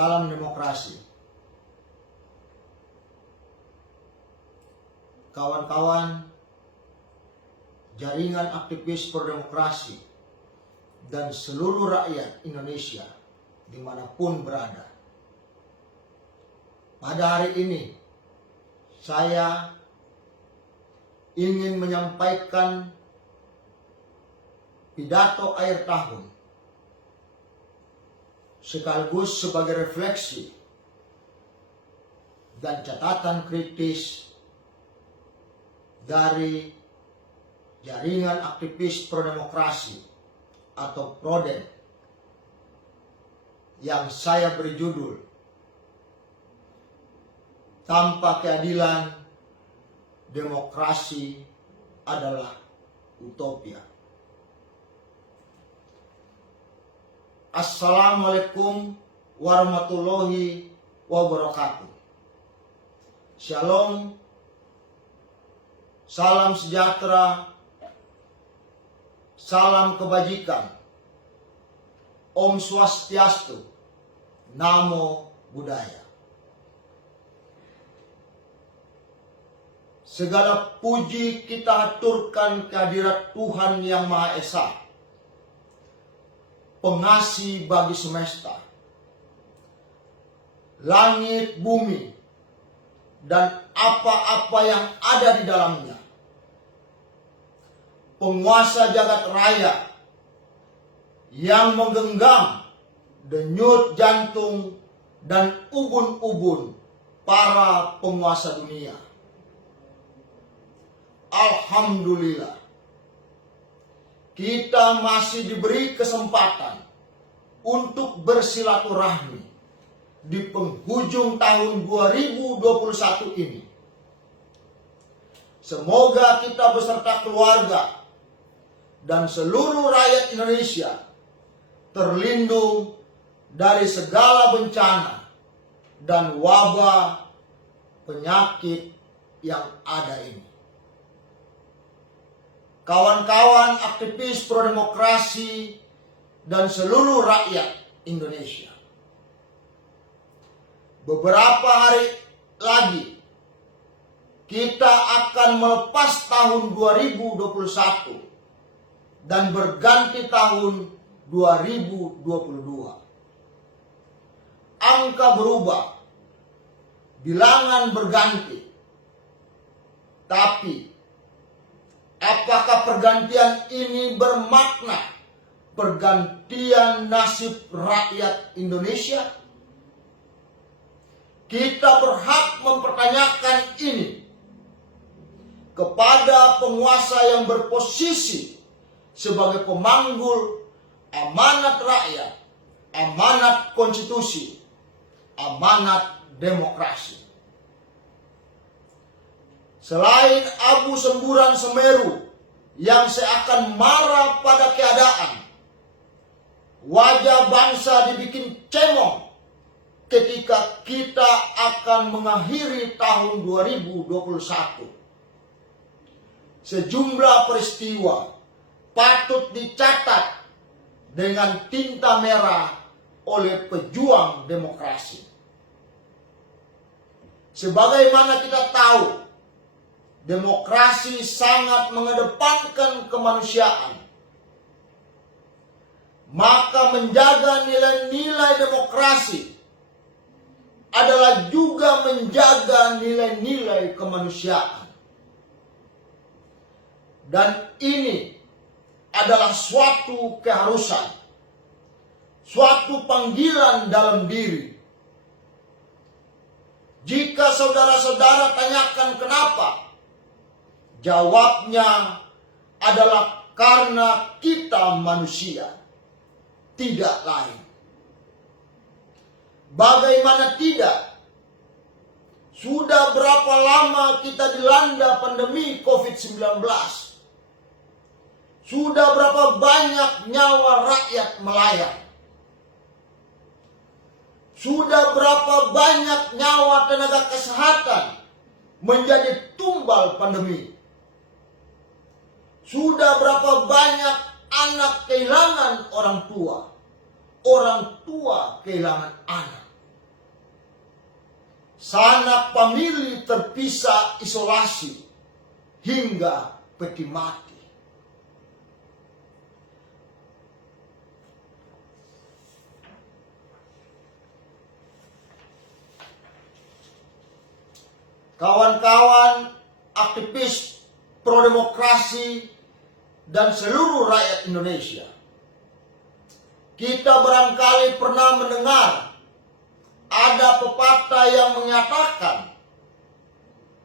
Salam demokrasi. Kawan-kawan jaringan aktivis pro demokrasi dan seluruh rakyat Indonesia dimanapun berada. Pada hari ini saya ingin menyampaikan pidato akhir tahun sekaligus sebagai refleksi dan catatan kritis dari jaringan aktivis pro demokrasi atau PRODEM yang saya beri judul "Tanpa Keadilan Demokrasi Adalah Utopia". Assalamualaikum warahmatullahi wabarakatuh. Shalom, salam sejahtera, salam kebajikan, Om Swastiastu, Namo Buddhaya. Segala puji kita haturkan kehadirat Tuhan Yang Maha Esa, pengasih bagi semesta, langit, bumi, dan apa-apa yang ada di dalamnya. Penguasa jagat raya yang menggenggam denyut jantung dan ubun-ubun para penguasa dunia. Alhamdulillah, kita masih diberi kesempatan untuk bersilaturahmi di penghujung tahun 2021 ini. Semoga kita beserta keluarga dan seluruh rakyat Indonesia terlindung dari segala bencana dan wabah penyakit yang ada ini. Kawan-kawan aktivis pro demokrasi dan seluruh rakyat Indonesia, beberapa hari lagi kita akan melepas tahun 2021 dan berganti tahun 2022. Angka berubah, bilangan berganti, tapi apakah pergantian ini bermakna pergantian nasib rakyat Indonesia? Kita berhak mempertanyakan ini kepada penguasa yang berposisi sebagai pemanggul amanat rakyat, amanat konstitusi, amanat demokrasi. Selain abu semburan Semeru yang seakan marah pada keadaan, wajah bangsa dibikin cemong ketika kita akan mengakhiri tahun 2021. Sejumlah peristiwa patut dicatat dengan tinta merah oleh pejuang demokrasi. Sebagaimana kita tahu, demokrasi sangat mengedepankan kemanusiaan. Maka menjaga nilai-nilai demokrasi adalah juga menjaga nilai-nilai kemanusiaan. Dan ini adalah suatu keharusan, suatu panggilan dalam diri. Jika saudara-saudara tanyakan kenapa, jawabnya adalah karena kita manusia, tidak lain. Bagaimana tidak? Sudah berapa lama kita dilanda pandemi COVID-19? Sudah berapa banyak nyawa rakyat melayang? Sudah berapa banyak nyawa tenaga kesehatan menjadi tumbal pandemi? Sudah berapa banyak anak kehilangan orang tua kehilangan anak. sanak famili terpisah isolasi hingga peti mati. Kawan-kawan aktivis pro-demokrasi dan seluruh rakyat Indonesia, kita barangkali pernah mendengar ada pepatah yang menyatakan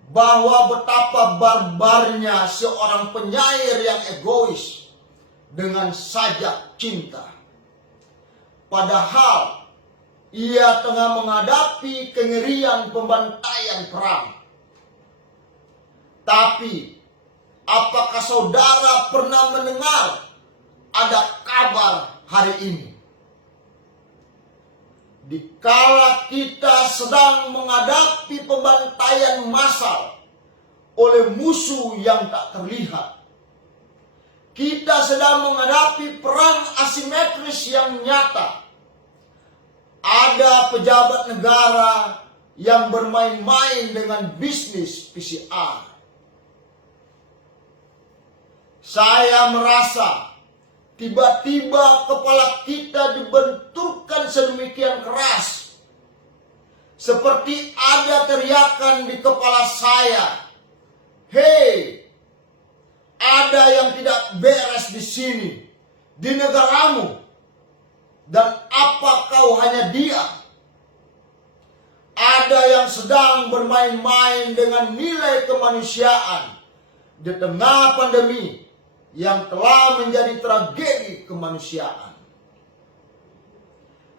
bahwa betapa barbarnya seorang penyair yang egois dengan sajak cinta. Padahal ia tengah menghadapi kengerian pembantaian perang. Tapi, apakah saudara pernah mendengar ada kabar hari ini? Dikala kita sedang menghadapi pembantaian massal oleh musuh yang tak terlihat, kita sedang menghadapi perang asimetris yang nyata. Ada pejabat negara yang bermain-main dengan bisnis PCR. Saya merasa tiba-tiba kepala kita dibenturkan sedemikian keras. Seperti ada teriakan di kepala saya. Hei, ada yang tidak beres di sini, di negaramu. Dan apa kau hanya diam? Ada yang sedang bermain-main dengan nilai kemanusiaan di tengah pandemi yang telah menjadi tragedi kemanusiaan.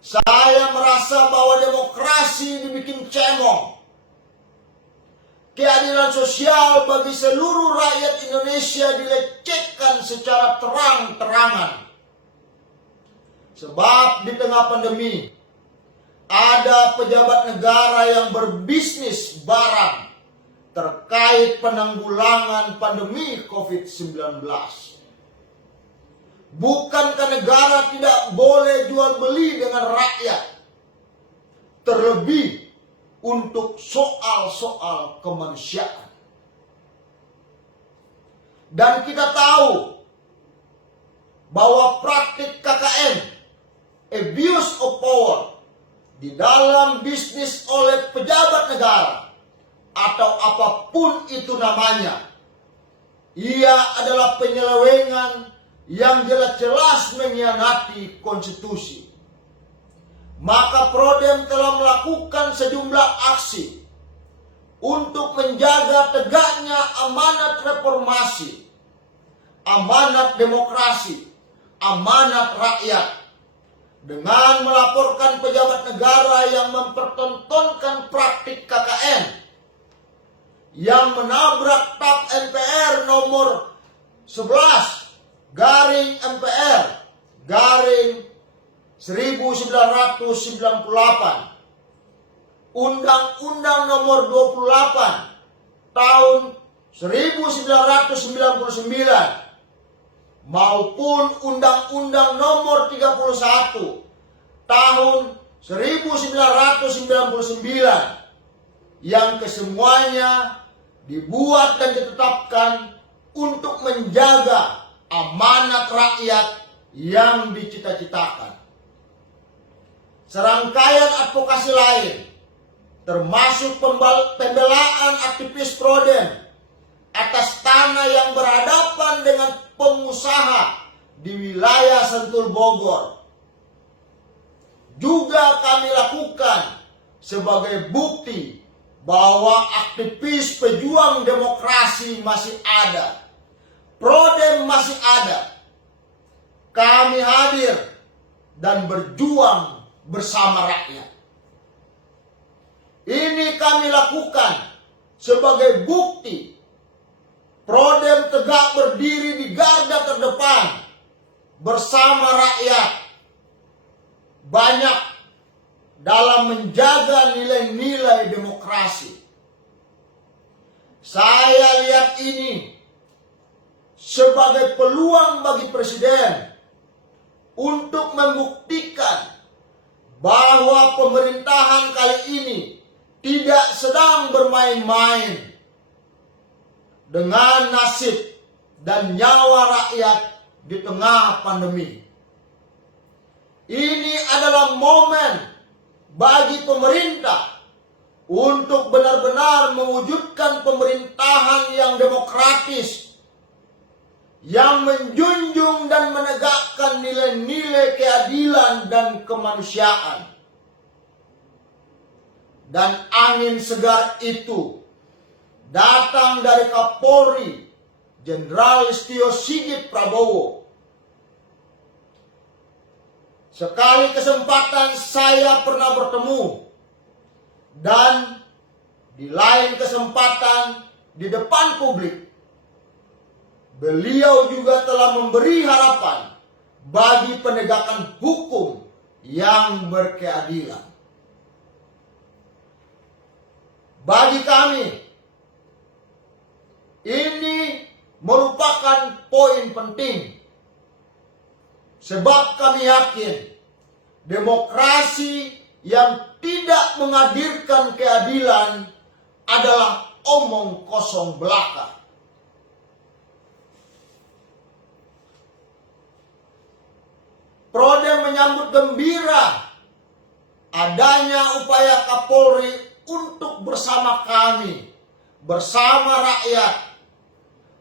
Saya merasa bahwa demokrasi dibikin cemong. Keadilan sosial bagi seluruh rakyat Indonesia dilecehkan secara terang-terangan. Sebab di tengah pandemi, ada pejabat negara yang berbisnis barang terkait penanggulangan pandemi COVID-19. Bukankah negara tidak boleh jual beli dengan rakyat? Terlebih untuk soal-soal kemanusiaan. Dan kita tahu bahwa praktik KKN, abuse of power, di dalam bisnis oleh pejabat negara atau apapun itu namanya, ia adalah penyelewengan yang jelas-jelas mengkhianati konstitusi. Maka Prodem telah melakukan sejumlah aksi untuk menjaga tegaknya amanat reformasi, amanat demokrasi, amanat rakyat, dengan melaporkan pejabat negara yang mempertontonkan praktik KKN yang menabrak TAP MPR nomor 11 garing MPR garing 1998, Undang-Undang nomor 28 tahun 1999 maupun Undang-Undang nomor 31 tahun 1999 yang kesemuanya dibuat dan ditetapkan untuk menjaga amanat rakyat yang dicita-citakan. Serangkaian advokasi lain, termasuk pembelaan aktivis Prodem atas tanah yang berhadapan dengan pengusaha di wilayah Sentul Bogor, juga kami lakukan sebagai bukti bahwa aktivis pejuang demokrasi masih ada. Prodem masih ada. Kami hadir dan berjuang bersama rakyat. Ini kami lakukan sebagai bukti Prodem tegak berdiri di garda terdepan bersama rakyat, banyak dalam menjaga nilai-nilai demokrasi. Saya lihat ini sebagai peluang bagi Presiden untuk membuktikan bahwa pemerintahan kali ini tidak sedang bermain-main dengan nasib dan nyawa rakyat di tengah pandemi. Ini adalah momen bagi pemerintah untuk benar-benar mewujudkan pemerintahan yang demokratis, yang menjunjung dan menegakkan nilai-nilai keadilan dan kemanusiaan. Dan angin segar itu datang dari Kapolri Jenderal Listio Sigit Prabowo. Sekali kesempatan saya pernah bertemu, dan di lain kesempatan di depan publik, beliau juga telah memberi harapan bagi penegakan hukum yang berkeadilan. Bagi kami, ini merupakan poin penting, sebab kami yakin demokrasi yang tidak menghadirkan keadilan adalah omong kosong belaka. Prodem menyambut gembira adanya upaya Kapolri untuk bersama kami, bersama rakyat,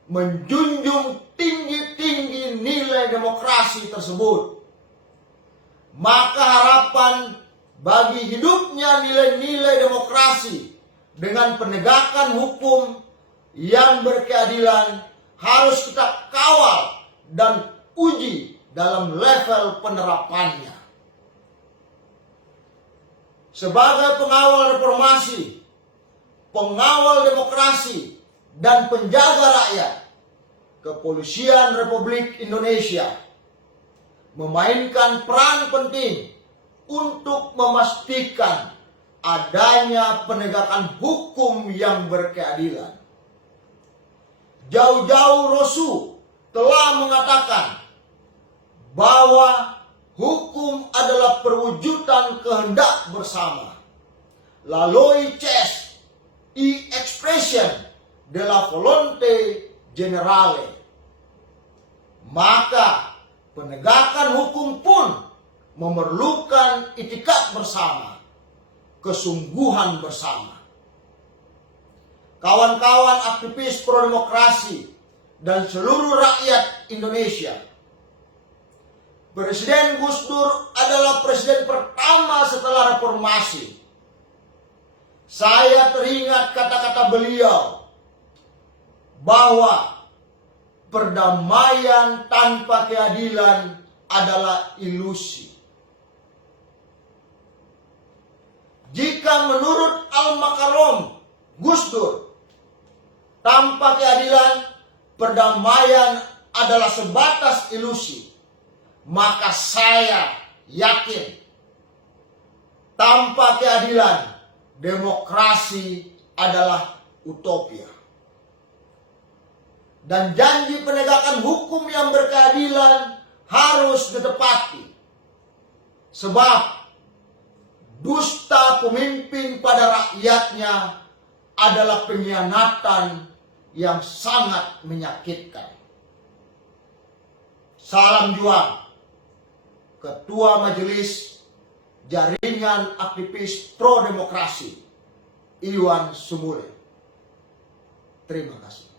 menjunjung tinggi-tinggi nilai demokrasi tersebut. Maka harapan bagi hidupnya nilai-nilai demokrasi dengan penegakan hukum yang berkeadilan harus kita kawal dan uji dalam level penerapannya. Sebagai pengawal reformasi, pengawal demokrasi, dan penjaga rakyat, Kepolisian Republik Indonesia memainkan peran penting untuk memastikan adanya penegakan hukum yang berkeadilan. Jauh-jauh Rasul telah mengatakan bahwa hukum adalah perwujudan kehendak bersama. La loi est expression de la volonté generale. Maka penegakan hukum pun memerlukan itikat bersama, kesungguhan bersama. Kawan-kawan aktivis pro demokrasi dan seluruh rakyat Indonesia, Presiden Gus Dur adalah presiden pertama setelah reformasi. Saya teringat kata-kata beliau bahwa perdamaian tanpa keadilan adalah ilusi. Jika menurut Al-Makarom Gus Dur, tanpa keadilan perdamaian adalah sebatas ilusi, maka saya yakin tanpa keadilan demokrasi adalah utopia. Dan janji penegakan hukum yang berkeadilan harus ditepati. Sebab dusta pemimpin pada rakyatnya adalah pengkhianatan yang sangat menyakitkan. Salam juang, Ketua Majelis Jaringan Aktivis Pro Demokrasi, Iwan Sumule. Terima kasih.